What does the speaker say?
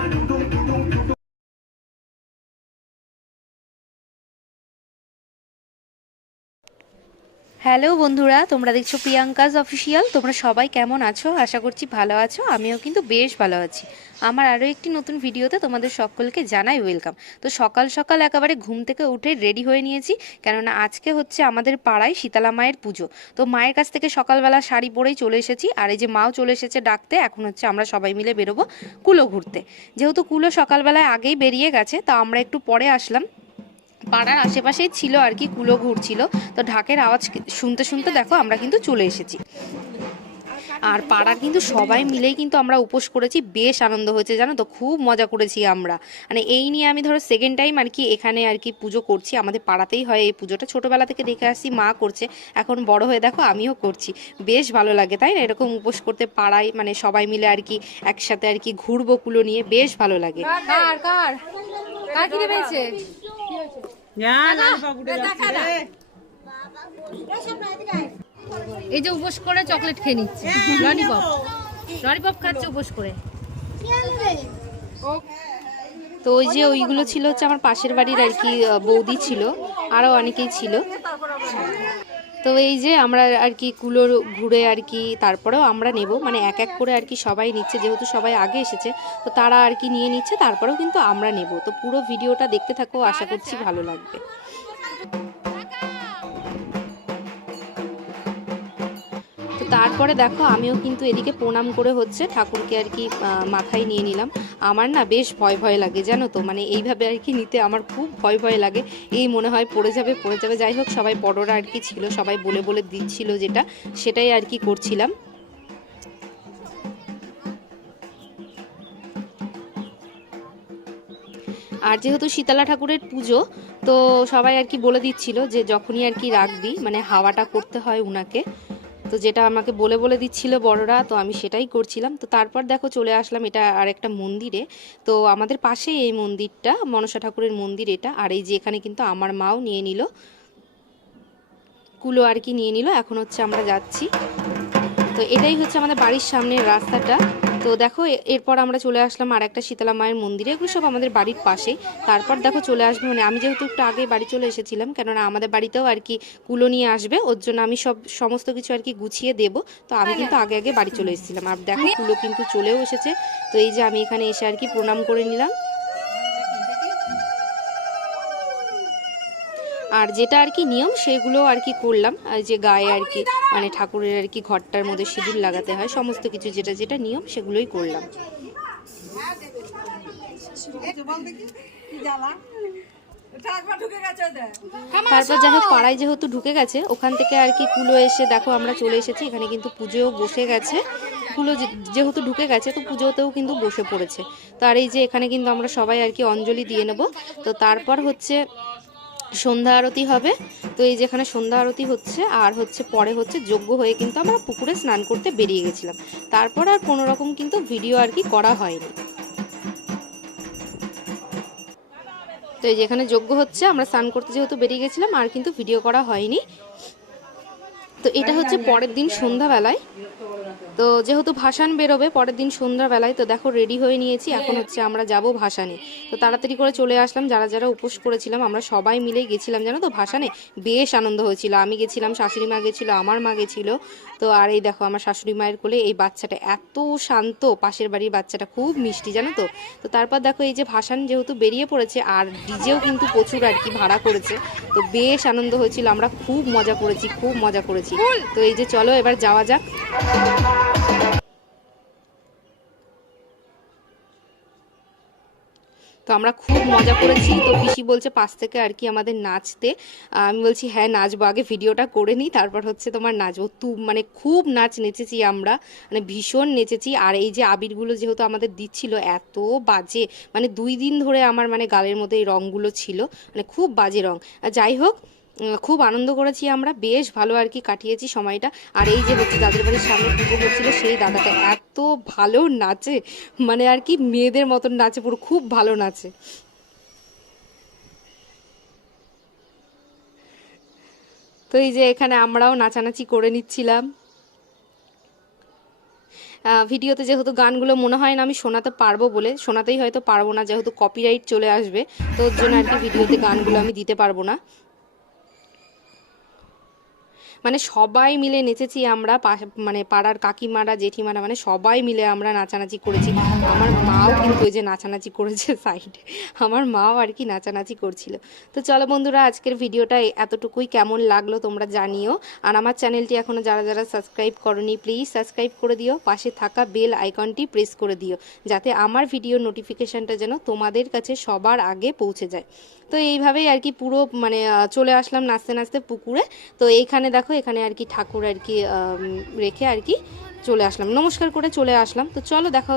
Hallelujah. Hello বন্ধুরা, তোমরা দেখছ প্রিয়াঙ্কাজ অফিসিয়াল। তোমরা সবাই কেমন আছো? আশা করছি ভালো আছো, আমিও কিন্তু বেশ ভালো আছি। আমার আরও একটি নতুন ভিডিওতে তোমাদের সকলকে জানাই ওয়েলকাম। তো সকাল সকাল একেবারে ঘুম থেকে উঠে রেডি হয়ে নিয়েছি, কেননা আজকে হচ্ছে আমাদের পাড়ায় শীতলা মায়ের পুজো। তো মায়ের কাছ থেকে সকালবেলা শাড়ি পরেই চলে এসেছি, আর এই যে মাও চলে এসেছে ডাকতে, এখন হচ্ছে আমরা সবাই মিলে বেরোবো কুলো ঘুরতে। যেহেতু কুলো সকালবেলায় আগেই বেরিয়ে গেছে, তা আমরা একটু পরে আসলাম। পাড়ার আশেপাশেই ছিল আর কি, কুলো ঘুরছিল। তো ঢাকের আওয়াজ শুনতে শুনতে দেখো আমরা কিন্তু চলে এসেছি। আর পাড়ার কিন্তু সবাই মিলেই কিন্তু আমরা উপোস করেছি, বেশ আনন্দ হয়েছে জানো তো, খুব মজা করেছি আমরা। মানে এই নিয়ে আমি ধরো সেকেন্ড টাইম আর কি এখানে আর কি পুজো করছি, আমাদের পাড়াতেই হয় এই পুজোটা। ছোটোবেলা থেকে দেখে আসছি, মা করছে, এখন বড় হয়ে দেখো আমিও করছি। বেশ ভালো লাগে, তাই না? এরকম উপোস করতে পাড়ায় মানে সবাই মিলে আর কি একসাথে আর কি ঘুরবো, কুলো নিয়ে, বেশ ভালো লাগে। কার কার? কার পেয়েছে? এই যে উপোস করে চকলেট খেয়ে নিচ্ছে। ললিপপ। ললিপপ খাচ্ছে উপোস করে। তো ওই যে ওইগুলো ছিল হচ্ছে আমার পাশের বাড়ির আর কি বৌদি ছিল আরও অনেকেই ছিল। তো এই যে আমরা আর কি কুলোর ঘুরে আর কি তারপরেও আমরা নেব। মানে এক এক করে আর কি সবাই নিচ্ছে, যেহেতু সবাই আগে এসেছে, তো তারা আর কি নিয়ে নিচ্ছে, তারপরেও কিন্তু আমরা নেব। তো পুরো ভিডিওটা দেখতে থাকো, আশা করছি ভালো লাগবে। তো তারপরে দেখো, আমিও কিন্তু এদিকে প্রণাম করে হচ্ছে ঠাকুরকে আর কি মাথায় নিয়ে নিলাম। আমার না বেশ ভয় ভয় লাগে, জানো তো? মানে এইভাবে আর কি নিতে আমার খুব ভয় ভয় লাগে। এই মনে হয় পড়ে যাবে পড়ে যাবে। যাই হোক, সবাই বড়রা আর কি ছিল, সবাই বলে বলে দিচ্ছিল যেটা, সেটাই আর কি করছিলাম। আর যেহেতু শীতলা ঠাকুরের পুজো, তো সবাই আর কি বলে দিচ্ছিল যে যখনই আর কি রাখবি মানে হাওয়াটা করতে হয় উনাকে। তো যেটা আমাকে বলে বলে দিচ্ছিল বড়রা, তো আমি সেটাই করছিলাম। তো তারপর দেখো চলে আসলাম এটা আর একটা মন্দিরে। তো আমাদের পাশেই এই মন্দিরটা, মনসা ঠাকুরের মন্দির এটা। আর এই যে এখানে কিন্তু আমার মাও নিয়ে নিল। কুলো আর কি নিয়ে নিল, এখন হচ্ছে আমরা যাচ্ছি। তো এটাই হচ্ছে আমাদের বাড়ির সামনের রাস্তাটা। তো দেখো এরপর আমরা চলে আসলাম আর একটা শীতলা মায়ের মন্দিরে, এগুলো সব আমাদের বাড়ির পাশেই। তারপর দেখো চলে আসবে মানে আমি যেহেতু একটু আগে বাড়ি চলে এসেছিলাম, কেননা আমাদের বাড়িতেও আর কি কুলো নিয়ে আসবে, ওর জন্য আমি সব, সমস্ত কিছু আর কি গুছিয়ে দেব। তো আমি কিন্তু আগে আগে বাড়ি চলে এসেছিলাম। আর দেখো কুলো কিন্তু চলেও এসেছে। তো এই যে আমি এখানে এসে আর কি প্রণাম করে নিলাম। আর যেটা আর কি নিয়ম, সেগুলো আর কি করলাম। যে গায়ে আর কি মানে ঠাকুরের আর কি ঘরটার মধ্যে সিঁদুর লাগাতে হয়, সমস্ত কিছু যেটা যেটা নিয়ম, সেগুলোই করলাম। তারপর যাই হোক, পাড়ায় যেহেতু ঢুকে গেছে, ওখান থেকে আর কি কুলো এসে, দেখো আমরা চলে এসেছি, এখানে কিন্তু পুজোও বসে গেছে। কুলো যেহেতু ঢুকে গেছে, তো পুজোতেও কিন্তু বসে পড়েছে। তো আর এই যে এখানে কিন্তু আমরা সবাই আর কি অঞ্জলি দিয়ে নেব। তো তারপর হচ্ছে সন্ধ্যা আরতি হবে। তো এই যেখানে সন্ধ্যা আরতি হচ্ছে, আর হচ্ছে পরে হচ্ছে যোগ্য হয়ে কিন্তু আমরা পুকুরে স্নান করতে বেরিয়ে গেছিলাম। তারপর আর কোনো রকম কিন্তু ভিডিও আর কি করা হয়নি। তো এই যেখানে যোগ্য হচ্ছে, আমরা স্নান করতে যেহেতু বেরিয়ে গেছিলাম, আর কিন্তু ভিডিও করা হয়নি। তো এটা হচ্ছে পরের দিন সন্ধ্যাবেলায়। তো যেহেতু ভাসান বেরোবে পরের দিন সন্ধ্যাবেলায়, তো দেখো রেডি হয়ে নিয়েছি, এখন হচ্ছে আমরা যাব ভাসানে। তো তাড়াতাড়ি করে চলে আসলাম, যারা যারা উপোস করেছিলাম, আমরা সবাই মিলেই গেছিলাম, জানো তো? ভাসানে বেশ আনন্দ হয়েছিল। আমি গেছিলাম, শাশুড়ি মা গেছিল, আমার মা গেছিল। তো আর এই দেখো, আমার শাশুড়ি মায়ের কোলে এই বাচ্চাটা এত শান্ত, পাশের বাড়ির বাচ্চাটা খুব মিষ্টি, জানো তো? তো তারপর দেখো, এই যে ভাসান যেহেতু বেরিয়ে পড়েছে, আর ডিজেও কিন্তু প্রচুর আর কি ভাড়া করেছে, তো বেশ আনন্দ হয়েছিল। আমরা খুব মজা করেছি, খুব মজা করেছি। তো এই যে চলো এবার যাওয়া যাক। তো আমরা খুব মজা করেছি। তো পিসি বলছে পাশ থেকে আর কি আমাদের নাচতে। আমি বলছি হ্যাঁ নাচবো। আগে ভিডিওটা করে নিই। তারপর হচ্ছে তোমার নাচবো তু মানে খুব নাচ নেচেছি আমরা। মানে ভীষণ নেচেছি। আর এই যে আবিরগুলো যেহেতু আমাদের দিচ্ছিল, এত বাজে। মানে দুই দিন ধরে আমার মানে গালের মধ্যে এই রঙগুলো ছিল। মানে খুব বাজে রঙ যাই হোক খুব আনন্দ করেছি আমরা। বেশ ভালো আর কি কাটিয়েছি সময়টা। আর এই যে হচ্ছে দাদের বাড়ির সামনে পুজো হচ্ছিল, সেই দাদাটা এত ভালো নাচে। মানে আর কি মেয়েদের মতন নাচে, পুরো খুব ভালো নাচে। তো এই যে এখানে আমরাও নাচানাচি করে নিচ্ছিলাম। ভিডিওতে যেহেতু গানগুলো মনে হয় না আমি শোনাতে পারব বলে, শোনাতেই হয়তো পারব না, যেহেতু কপিরাইট চলে আসবে, তো ওর জন্য আর কি ভিডিওতে গানগুলো আমি দিতে পারব না। মানে সবাই মিলে নেচেছি আমরা মানে পাড়ার কাকিমারা, জেঠিমারা মানে সবাই মিলে আমরা নাচানাচি করেছি। আমার মাও কিন্তু ওই যে নাচানাচি করেছে সাইডে আমার মাও আর কি নাচানাচি করছিল। তো চলো বন্ধুরা, আজকের ভিডিওটা এতটুকুই। কেমন লাগল তোমরা জানিও। আর আমার চ্যানেলটি এখনও যারা যারা সাবস্ক্রাইব করনি প্লিজ সাবস্ক্রাইব করে দিও। পাশে থাকা বেল আইকনটি প্রেস করে দিও। যাতে আমার ভিডিও নোটিফিকেশানটা যেন তোমাদের কাছে সবার আগে পৌঁছে যায়। তো এইভাবেই আর কি পুরো মানে চলে আসলাম নাচতে নাচতে পুকুরে। তো এইখানে দেখো এখানে আর কি ঠাকুর আর কি রেখে আর কি চলে আসলাম। নমস্কার করে চলে আসলাম। তো চলো, দেখা